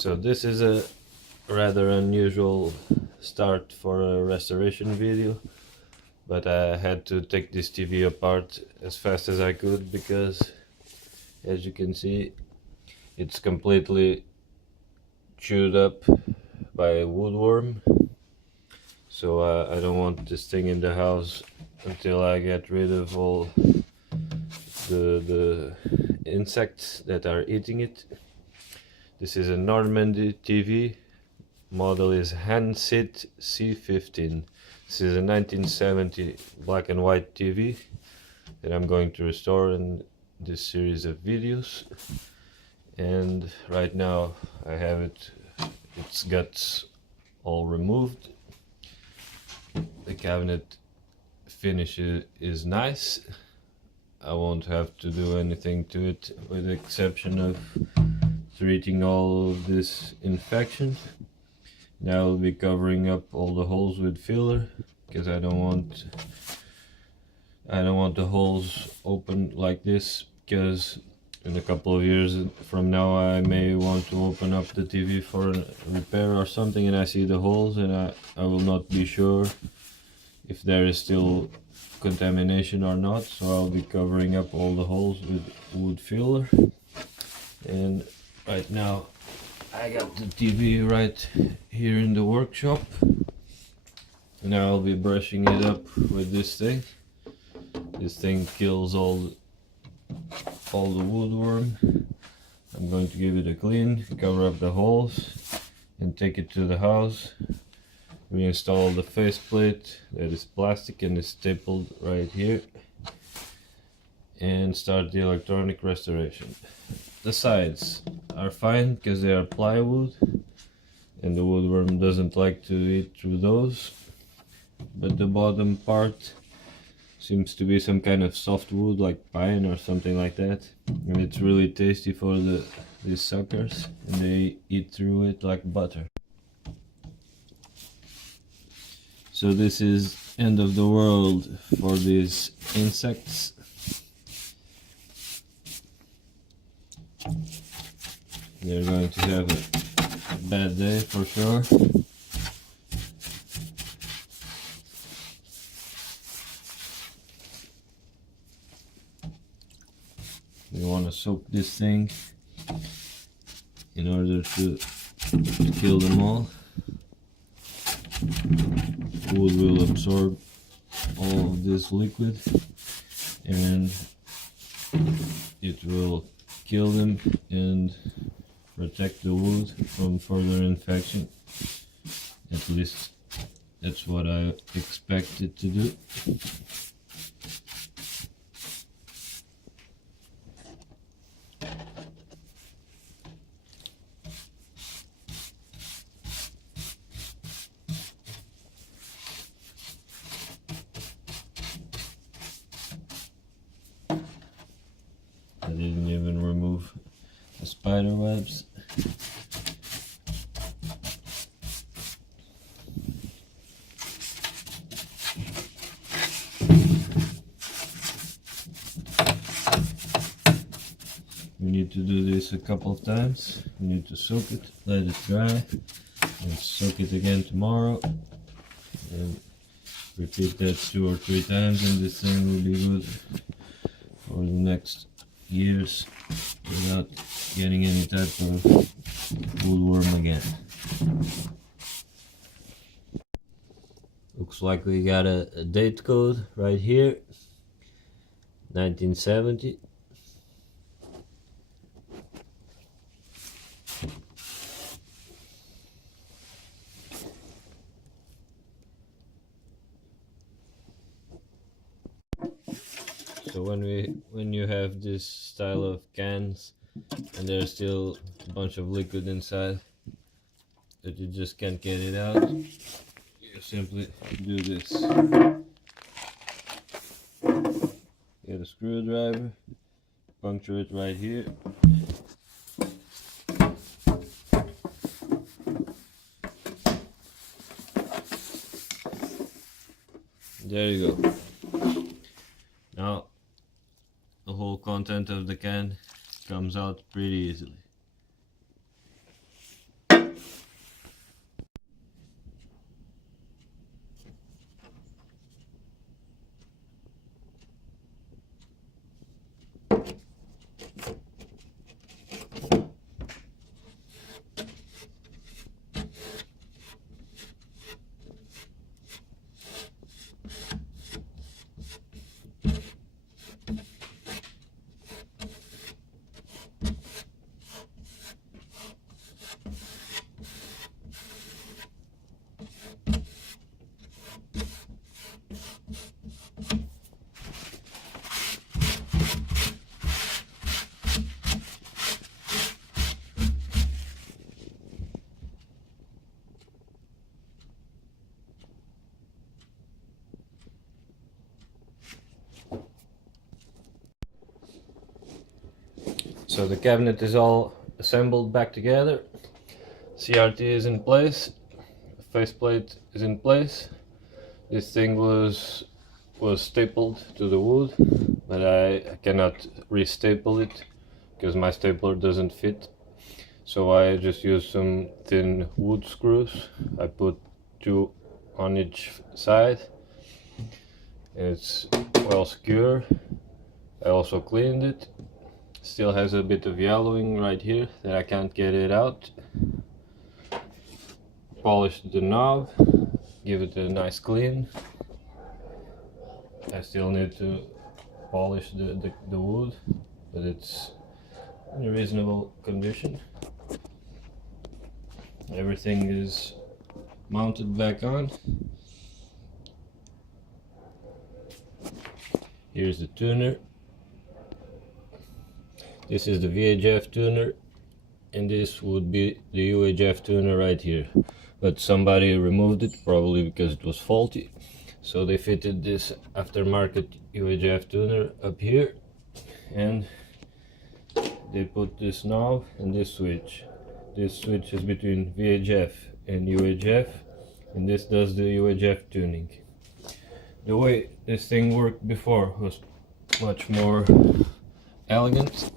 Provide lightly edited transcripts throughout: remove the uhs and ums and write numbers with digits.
So this is a rather unusual start for a restoration video, but I had to take this TV apart as fast as I could because, as you can see, it's completely chewed up by a woodworm. So I don't want this thing in the house until I get rid of all the insects that are eating it. This is a Nordmende TV. Model is hanseat C15. This is a 1970 black and white TV that I'm going to restore in this series of videos. And right now I have its guts all removed. The cabinet finish is nice. I won't have to do anything to it with the exception of treating all of this infection. Now I'll be covering up all the holes with filler because I don't want the holes open like this, because in a couple of years from now I may want to open up the TV for a repair or something and I see the holes and I will not be sure if there is still contamination or not, so I'll be covering up all the holes with wood filler. And right now I got the TV right here in the workshop. Now I'll be brushing it up with this thing. This thing kills all the woodworm. I'm going to give it a clean, cover up the holes, and take it to the house. Reinstall the faceplate that is plastic and is stapled right here, and start the electronic restoration. The sides are fine because they are plywood and the woodworm doesn't like to eat through those, but the bottom part seems to be some kind of softwood like pine or something like that, and it's really tasty for these suckers and they eat through it like butter. So this is end of the world for these insects. They're going to have a bad day for sure. We want to soak this thing in order to kill them all. Wood will absorb all of this liquid and it will kill them and protect the wood from further infection. At least that's what I expect it to do. I didn't even remove the spider webs. We need to do this a couple of times. We need to soak it, let it dry, and soak it again tomorrow. And repeat that 2 or 3 times and this thing will be good for the next years without getting any type of woodworm again. Looks like we got a date code right here, 1970. So when you have this style of cans and there's still a bunch of liquid inside that you just can't get it out, you simply do this. Get a screwdriver, puncture it right here. There you go. Now the whole content of the can comes out pretty easily. So the cabinet is all assembled back together. CRT is in place, faceplate is in place. This thing was stapled to the wood, but I cannot restaple it because my stapler doesn't fit. So I just used some thin wood screws. I put 2 on each side. It's well secure. I also cleaned it. Still has a bit of yellowing right here that I can't get it out. Polished the knob, give it a nice clean. I still need to polish the wood, but it's in a reasonable condition. Everything is mounted back on. Here's the tuner. This is the VHF tuner, and this would be the UHF tuner right here. But somebody removed it, probably because it was faulty. So they fitted this aftermarket UHF tuner up here, and they put this knob and this switch. This switch is between VHF and UHF, and this does the UHF tuning. The way this thing worked before was much more elegant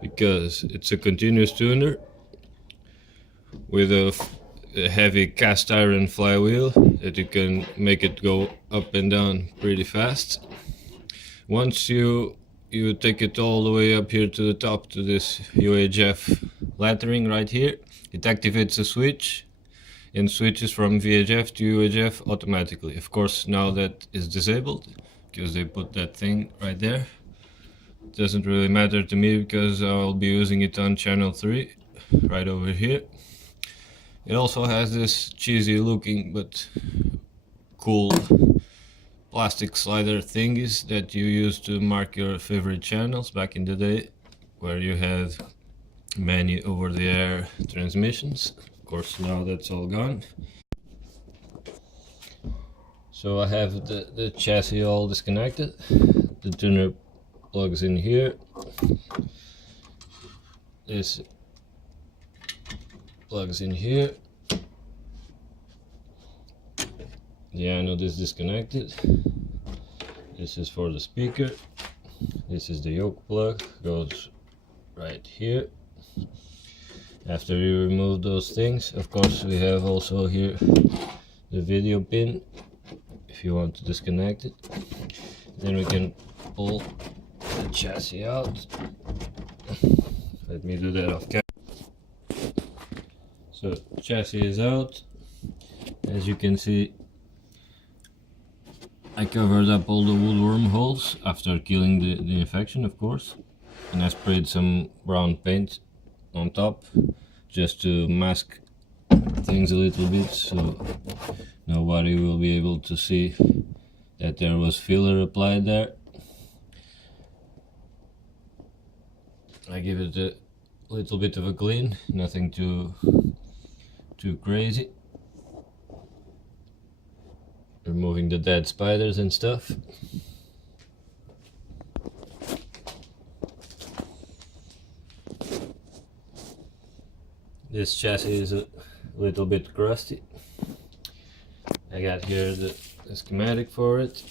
because it's a continuous tuner with a heavy cast iron flywheel that you can make it go up and down pretty fast. Once you take it all the way up here to the top to this UHF lettering right here, it activates a switch and switches from VHF to UHF automatically. Of course, now that is disabled because they put that thing right there. It doesn't really matter to me because I'll be using it on channel 3 right over here. It also has this cheesy looking but cool plastic slider thingies that you used to mark your favorite channels back in the day, where you had many over-the-air transmissions. Of course, now that's all gone. So I have the chassis all disconnected. The tuner plugs in here. This plugs in here. The anode is disconnected. This is for the speaker. This is the yoke plug, goes right here. After you remove those things, of course, we have also here the video pin if you want to disconnect it. Then we can pull the chassis out. Let me do that off camera. So chassis is out. As you can see, I covered up all the wood wormholes after killing the infection, of course, and I sprayed some brown paint on top just to mask things a little bit so nobody will be able to see that there was filler applied there. I give it a little bit of a clean, nothing too crazy. Removing the dead spiders and stuff. This chassis is a little bit crusty. I got here the schematic for it.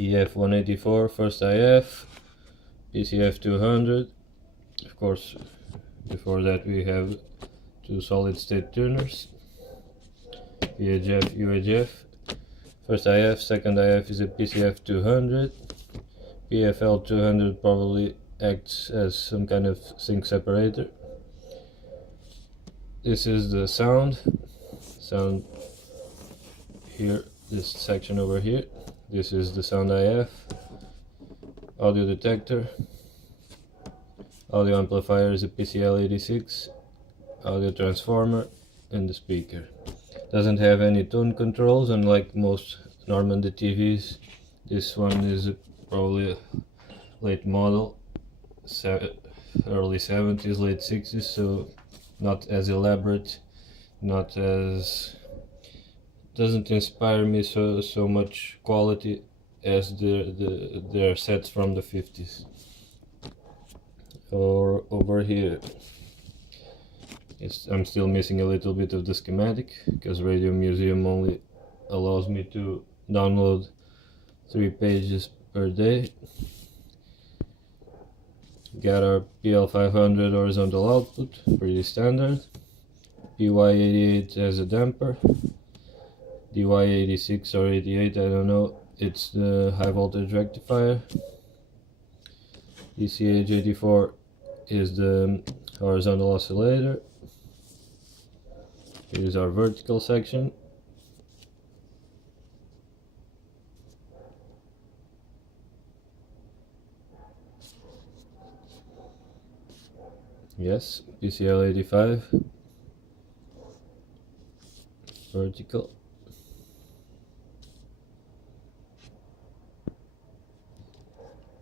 EF 184 first IF, PCF 200. Of course, before that we have 2 solid state tuners. VHF, UHF. First IF, second IF is a PCF 200. PFL 200 probably acts as some kind of sync separator. This is the sound here, this section over here. This is the sound IF, audio detector, audio amplifier is a PCL 86, audio transformer, and the speaker. Doesn't have any tone controls, unlike most Nordmende TVs. This one is probably a late model, early 70s, late 60s, so not as elaborate, not as, doesn't inspire me so much quality as their sets from the 50s. Or over here, I'm still missing a little bit of the schematic because Radio Museum only allows me to download 3 pages per day. Got our PL500 horizontal output, pretty standard. PY88 as a damper. DY86 or 88, I don't know. It's the high voltage rectifier. DCH84 is the horizontal oscillator. Here's our vertical section. Yes, PCL85, vertical.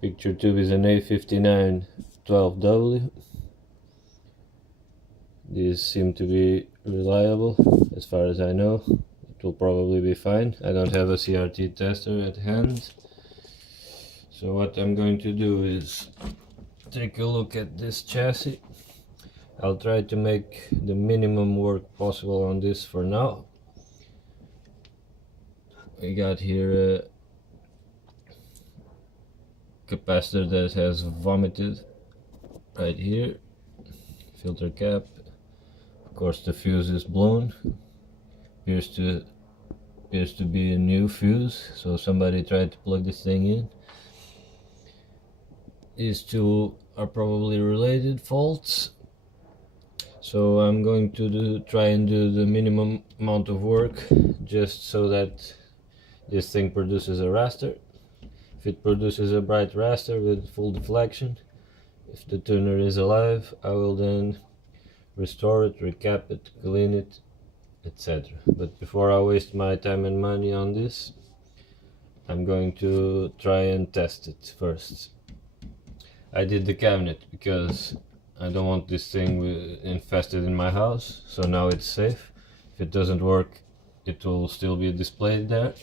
Picture tube is an A59 12W. These seem to be reliable as far as I know. It will probably be fine. I don't have a CRT tester at hand. So what I'm going to do is take a look at this chassis. I'll try to make the minimum work possible on this for now. We got here a capacitor that has vomited right here, filter cap. Of course the fuse is blown. Appears to be a new fuse, so somebody tried to plug this thing in. These two are probably related faults. So I'm going to try and do the minimum amount of work just so that this thing produces a raster. If it produces a bright raster with full deflection, if the tuner is alive, I will then restore it, recap it, clean it, etc. But before I waste my time and money on this, I'm going to try and test it first. I did the cabinet because I don't want this thing infested in my house, so now it's safe. If it doesn't work, it will still be displayed there.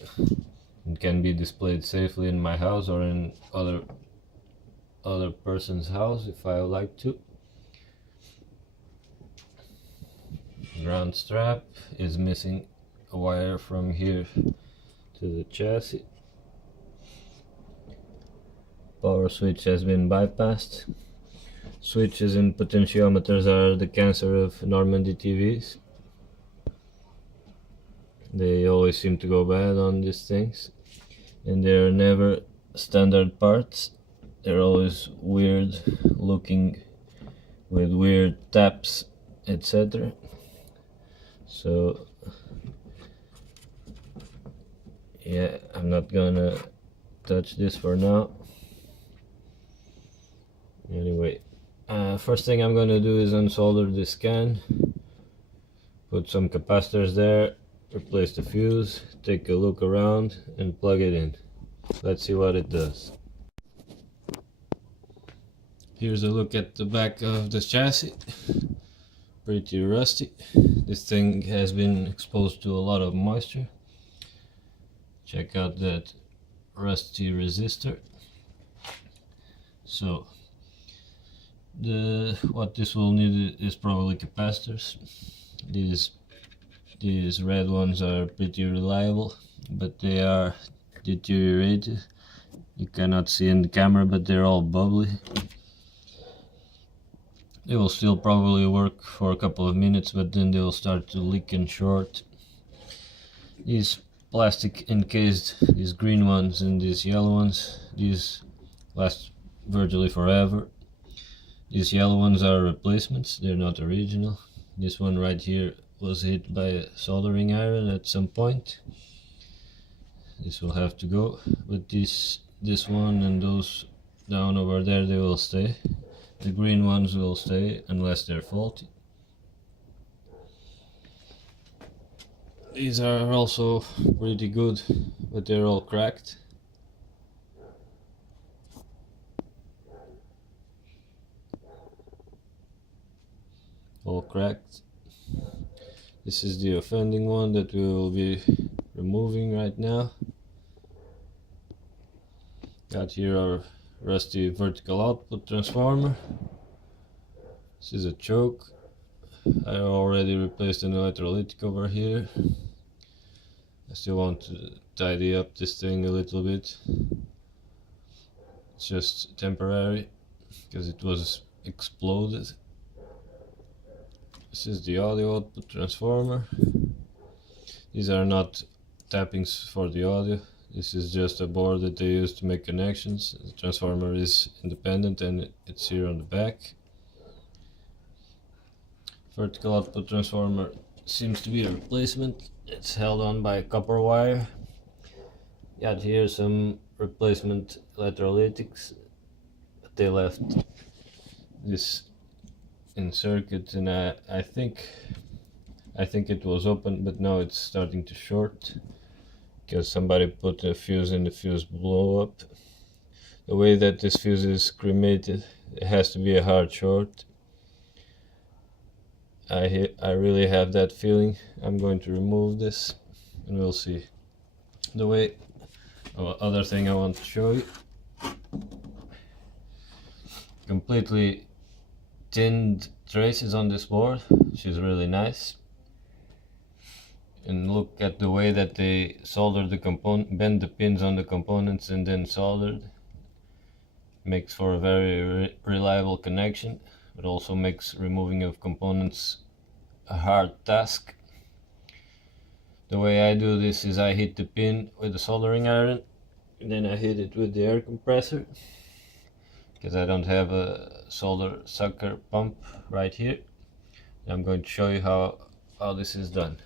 It can be displayed safely in my house or in other person's house if I like to. Ground strap is missing a wire from here to the chassis. Power switch has been bypassed. Switches and potentiometers are the cancer of Nordmende TVs. They always seem to go bad on these things, and they're never standard parts. They're always weird looking with weird taps, etc. So yeah, I'm not gonna touch this for now. Anyway, first thing I'm gonna do is unsolder this can, put some capacitors there, replace the fuse, take a look around and plug it in. Let's see what it does. Here's a look at the back of the chassis. Pretty rusty. This thing has been exposed to a lot of moisture. Check out that rusty resistor. So what this will need is probably capacitors. These red ones are pretty reliable, but they are deteriorated. You cannot see in the camera, but they're all bubbly. They will still probably work for a couple of minutes, but then they will start to leak and short. These plastic encased, these green ones and these yellow ones, these last virtually forever. These yellow ones are replacements, they're not original. This one right here was hit by a soldering iron at some point. This will have to go, but this one and those down over there, they will stay. The green ones will stay unless they're faulty. These are also pretty good, but they're all cracked. All cracked. This is the offending one that we will be removing right now. Got here our rusty vertical output transformer. This is a choke. I already replaced an electrolytic over here. I still want to tidy up this thing a little bit. It's just temporary because it was exploded. This is the audio output transformer. These are not tappings for the audio. This is just a board that they use to make connections. The transformer is independent and it's here on the back. Vertical output transformer seems to be a replacement. It's held on by a copper wire. Got here some replacement electrolytics, but they left this in circuit, and I think it was open, but now it's starting to short because somebody put a fuse and the fuse blew up. The way that this fuse is cremated, it has to be a hard short. I really have that feeling. I'm going to remove this and we'll see. The way, other thing I want to show you, completely tinned traces on this board, which is really nice. And look at the way that they soldered the component, bent the pins on the components and then soldered. Makes for a very reliable connection, but also makes removing of components a hard task. The way I do this is I hit the pin with the soldering iron, and then I hit it with the air compressor, because I don't have a solder sucker pump right here. I'm going to show you how this is done.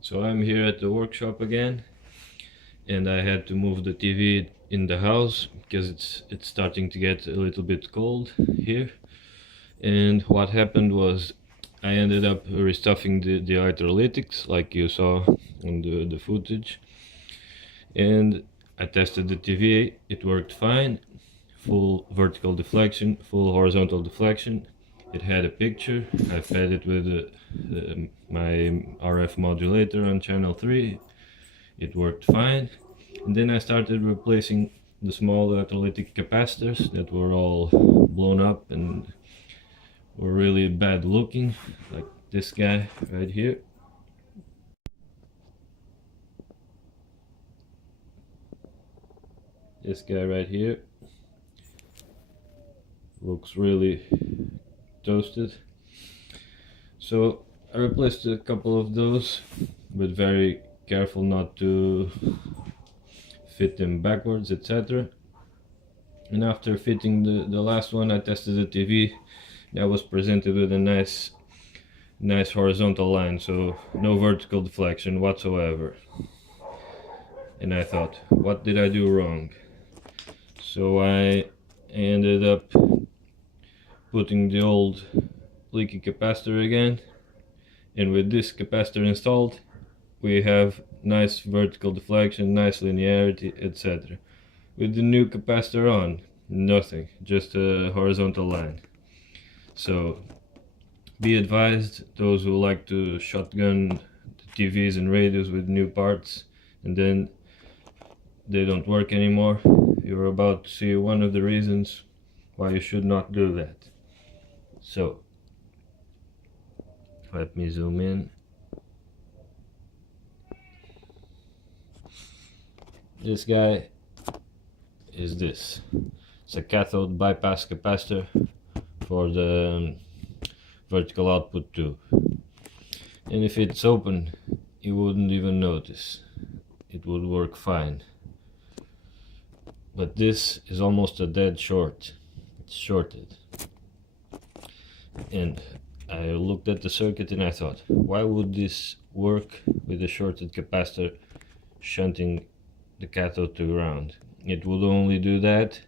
So I'm here at the workshop again, and I had to move the TV in the house because it's starting to get a little bit cold here. And what happened was I ended up restuffing the electrolytics like you saw on the footage, and I tested the TV. It worked fine, full vertical deflection, full horizontal deflection. It had a picture. I fed it with my RF modulator on channel 3. It worked fine. And then I started replacing the small electrolytic capacitors that were all blown up and were really bad looking, like this guy right here. This guy right here looks really toasted. So I replaced a couple of those, but very careful not to fit them backwards, etc. And after fitting the last one, I tested the TV. That was presented with a nice horizontal line, so no vertical deflection whatsoever. And I thought, what did I do wrong? So I ended up putting the old leaky capacitor again, and with this capacitor installed we have nice vertical deflection, nice linearity, etc. With the new capacitor on, nothing, just a horizontal line. So be advised, those who like to shotgun the TVs and radios with new parts and then they don't work anymore, you're about to see one of the reasons why you should not do that. So let me zoom in. This guy is this. It's a cathode bypass capacitor for the vertical output tube. And if it's open, you wouldn't even notice. It would work fine. But this is almost a dead short. It's shorted. And I looked at the circuit and I thought, why would this work with a shorted capacitor shunting the cathode to ground? It would only do that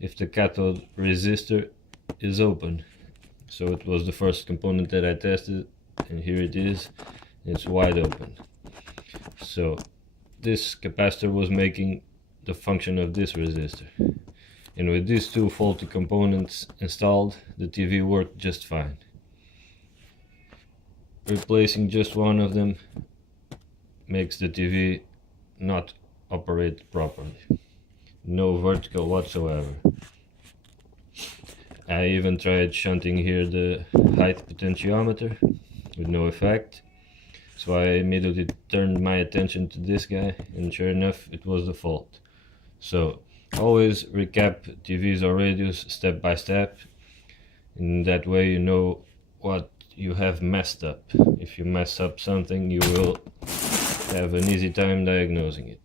if the cathode resistor is open. So it was the first component that I tested, and here it is. It's wide open. So this capacitor was making the function of this resistor, and with these two faulty components installed, the TV worked just fine. Replacing just one of them makes the TV not operate properly. No vertical whatsoever. I even tried shunting here the height potentiometer with no effect. So I immediately turned my attention to this guy, and sure enough it was the fault. So always recap TVs or radios step by step. In that way you know what you have messed up. If you mess up something, you will have an easy time diagnosing it.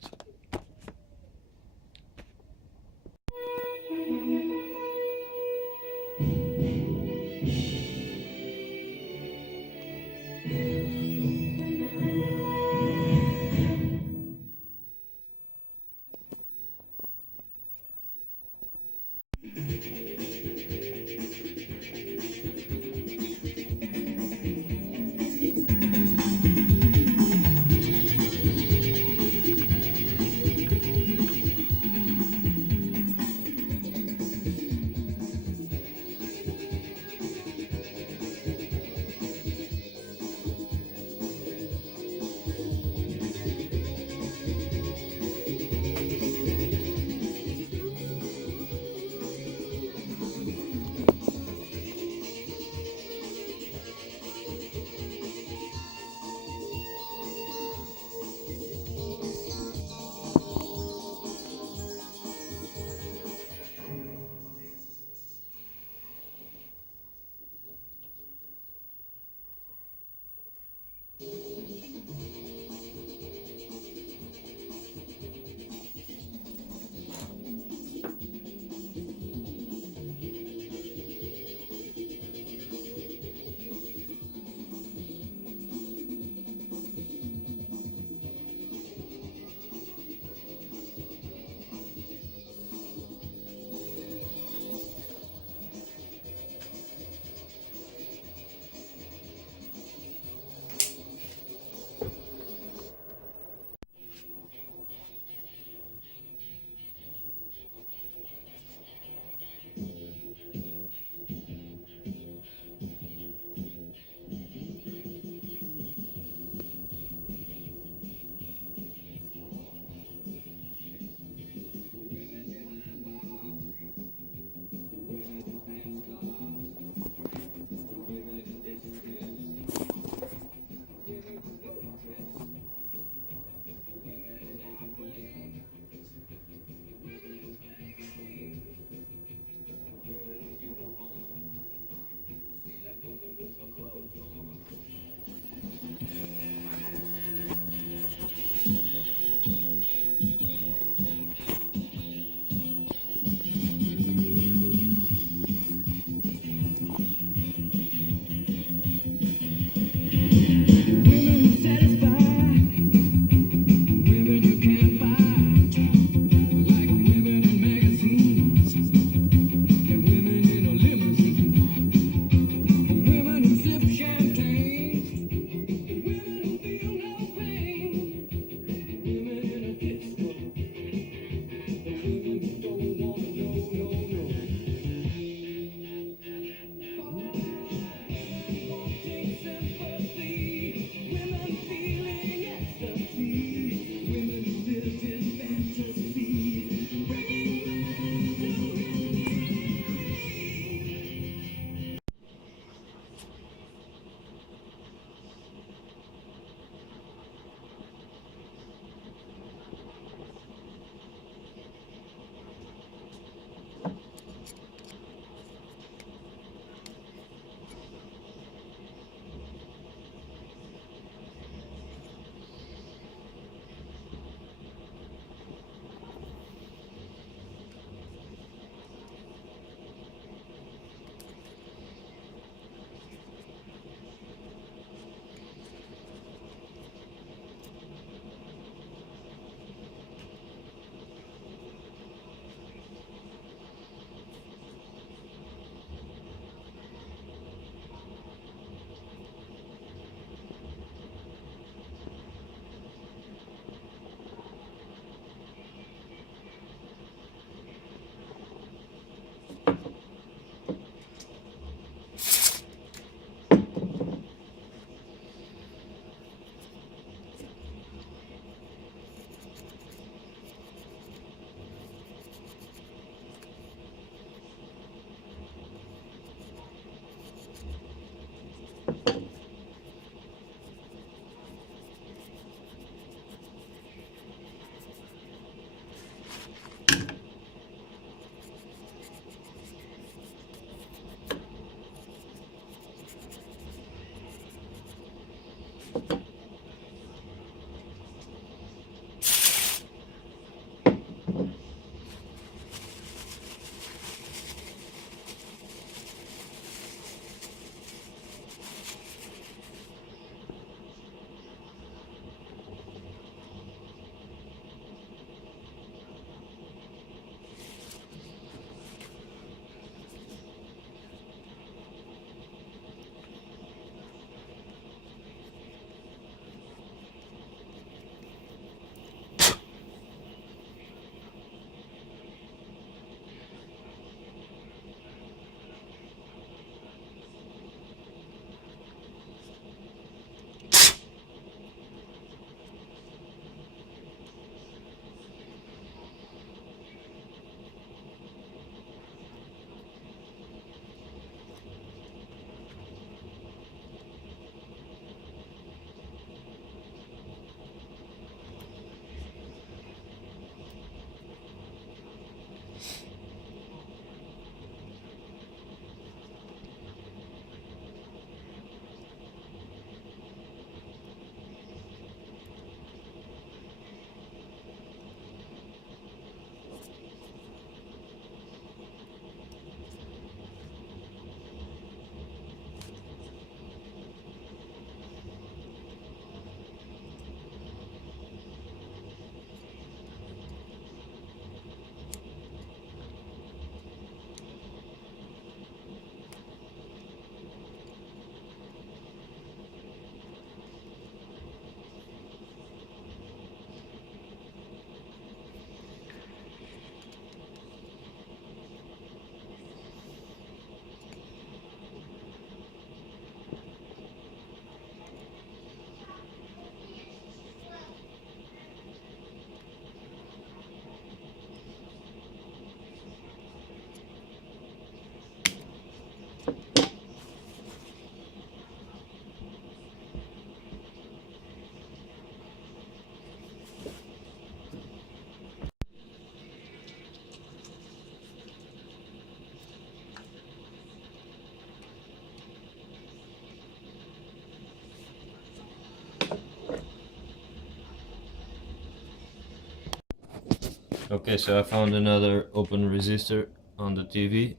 Okay, so I found another open resistor on the TV.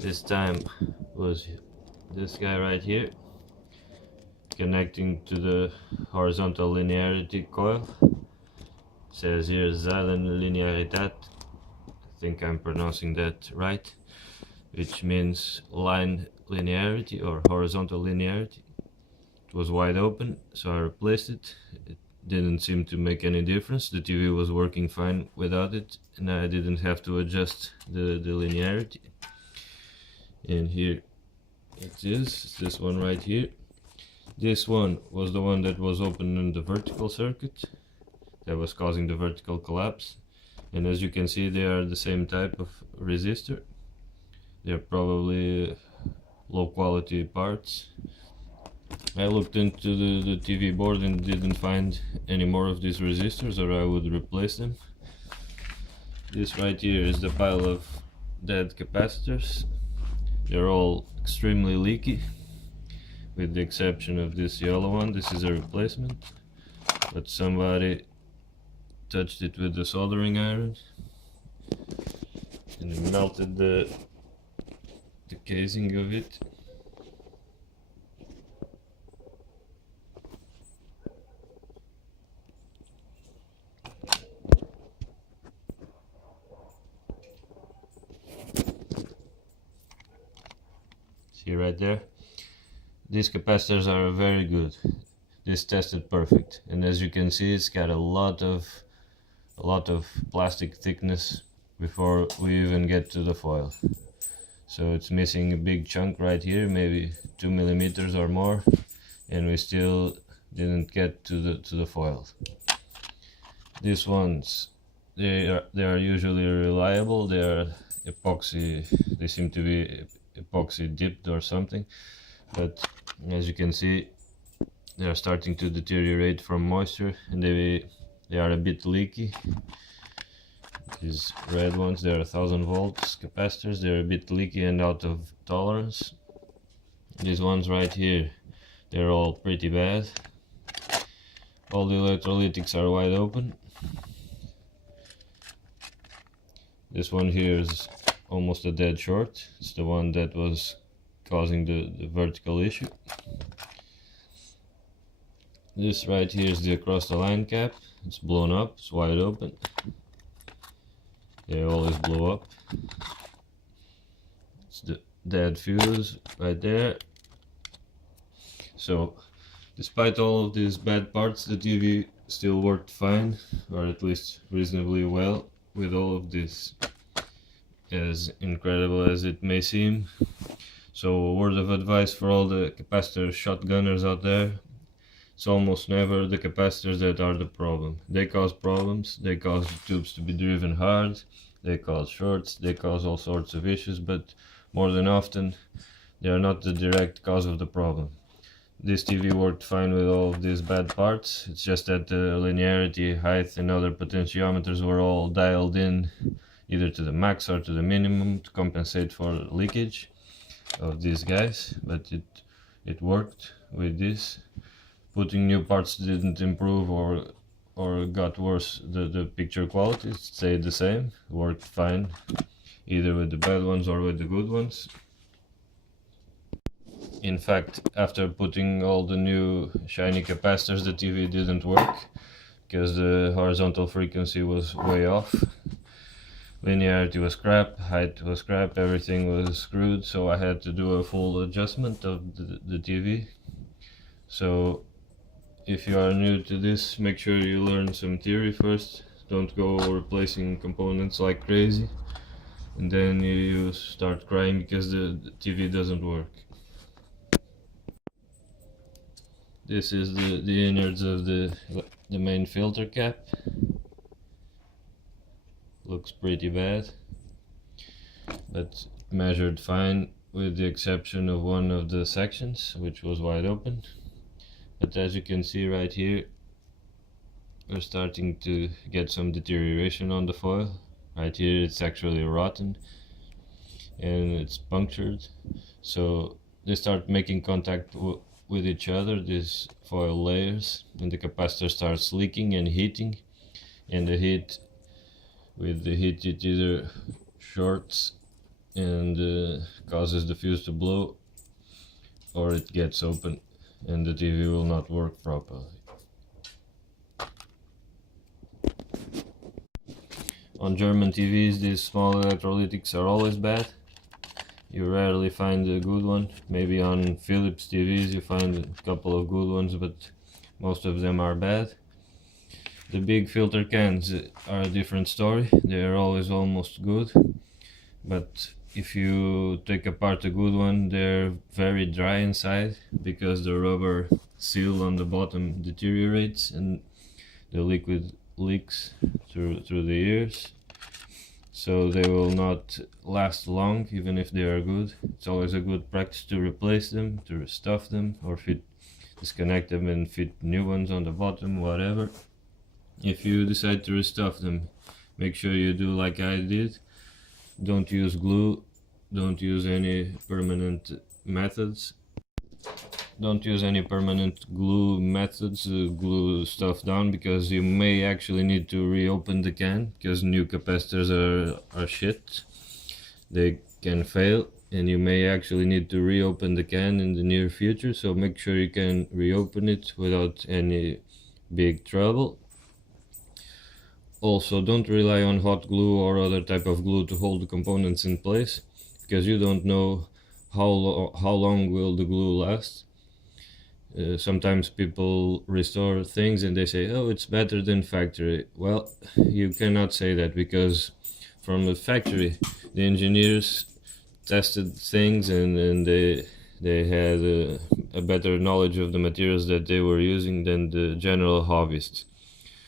This time was this guy right here, connecting to the horizontal linearity coil. Says here Zeilenlinearität. I think I'm pronouncing that right, which means line linearity or horizontal linearity. It was wide open, so I replaced it. It didn't seem to make any difference. The TV was working fine without it, and I didn't have to adjust the linearity. And here it is, it's this one right here. This one was the one that was open in the vertical circuit that was causing the vertical collapse. And as you can see, they are the same type of resistor. They're probably low quality parts. I looked into the TV board and didn't find any more of these resistors, or I would replace them. This right here is the pile of dead capacitors. They're all extremely leaky, with the exception of this yellow one. This is a replacement, but somebody touched it with the soldering iron and it melted the casing of it. See right there? These capacitors are very good. This tested perfect, and as you can see, it's got a lot of plastic thickness before we even get to the foil. So it's missing a big chunk right here, maybe 2 millimeters or more, and we still didn't get to the foil. These ones, they are usually reliable. They are epoxy. They seem to be epoxy dipped or something, but as you can see, they are starting to deteriorate from moisture, and they are a bit leaky. These red ones, they are 1000 volts capacitors. They're a bit leaky and out of tolerance. These ones right here, they're all pretty bad. All the electrolytics are wide open. This one here is almost a dead short. It's the one that was causing the vertical issue. This right here is the across the line cap. It's blown up, it's wide open. They always blow up. It's the dead fuse right there. So despite all of these bad parts, the TV still worked fine, or at least reasonably well with all of this, as incredible as it may seem. So a word of advice for all the capacitor shotgunners out there: it's almost never the capacitors that are the problem. They cause problems, they cause the tubes to be driven hard, they cause shorts, they cause all sorts of issues, but more than often they are not the direct cause of the problem. This TV worked fine with all of these bad parts. It's just that the linearity, height and other potentiometers were all dialed in either to the max or to the minimum to compensate for leakage of these guys, but it worked with this. Putting new parts didn't improve or got worse the picture quality. It stayed the same, worked fine either with the bad ones or with the good ones. In fact, after putting all the new shiny capacitors, the TV didn't work because the horizontal frequency was way off. Linearity was crap, height was crap, everything was screwed, so I had to do a full adjustment of the TV. So if you are new to this, make sure you learn some theory first. Don't go replacing components like crazy, and then you start crying because the TV doesn't work. This is the innards of the main filter cap. Looks pretty bad, but measured fine with the exception of one of the sections, which was wide open. But as you can see right here, we're starting to get some deterioration on the foil. Right here it's actually rotten and it's punctured, so they start making contact with each other, these foil layers, and the capacitor starts leaking and heating, and the heat with the heat it either shorts and causes the fuse to blow, or it gets open and the TV will not work properly. On German TVs, these small electrolytics are always bad. You rarely find a good one. Maybe on Philips TVs you find a couple of good ones, but most of them are bad. The big filter cans are a different story. They are always almost good, but if you take apart a good one, they're very dry inside because the rubber seal on the bottom deteriorates and the liquid leaks through the ears. So they will not last long, even if they are good. It's always a good practice to replace them, to restuff them, or disconnect them and fit new ones on the bottom, whatever. If you decide to restuff them, make sure you do like I did. Don't use glue, don't use any permanent methods. Don't use any permanent glue methods to glue stuff down, because you may actually need to reopen the can, because new capacitors are shit. They can fail and you may actually need to reopen the can in the near future, so make sure you can reopen it without any big trouble. Also, don't rely on hot glue or other type of glue to hold the components in place, because you don't know how long will the glue last. Sometimes people restore things and they say, oh, it's better than factory. Well, you cannot say that, because from the factory the engineers tested things and they had a better knowledge of the materials that they were using than the general hobbyists.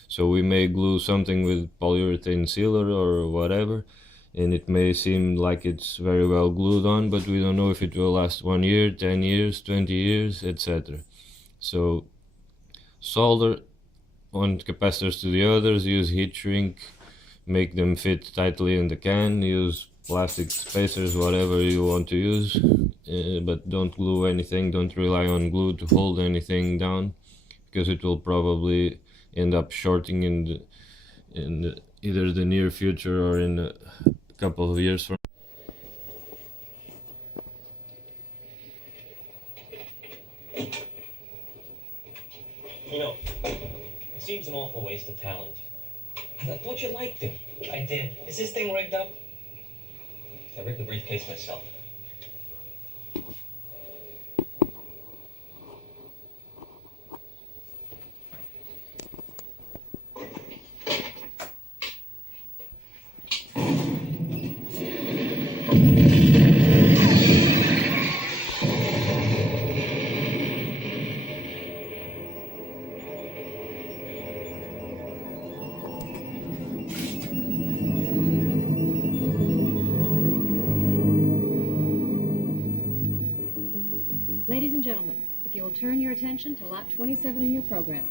So we may glue something with polyurethane sealer or whatever, and it may seem like it's very well glued on, but we don't know if it will last 1 year, 10 years, 20 years, etc. So solder one capacitors to the others, use heat shrink, make them fit tightly in the can, use plastic spacers, whatever you want to use, but don't glue anything, don't rely on glue to hold anything down, because it will probably end up shorting in either the near future or in a couple of years from. You know, it seems an awful waste of talent. I thought you liked him. I did. Is this thing rigged up? I rigged the briefcase myself. Ladies and gentlemen, if you will turn your attention to lot 27 in your program,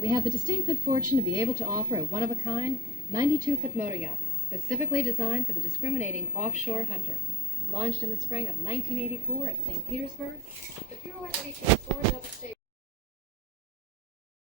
we have the distinct good fortune to be able to offer a one-of-a-kind 92-foot motor yacht, specifically designed for the discriminating offshore hunter. Launched in the spring of 1984 at St. Petersburg, the pirouette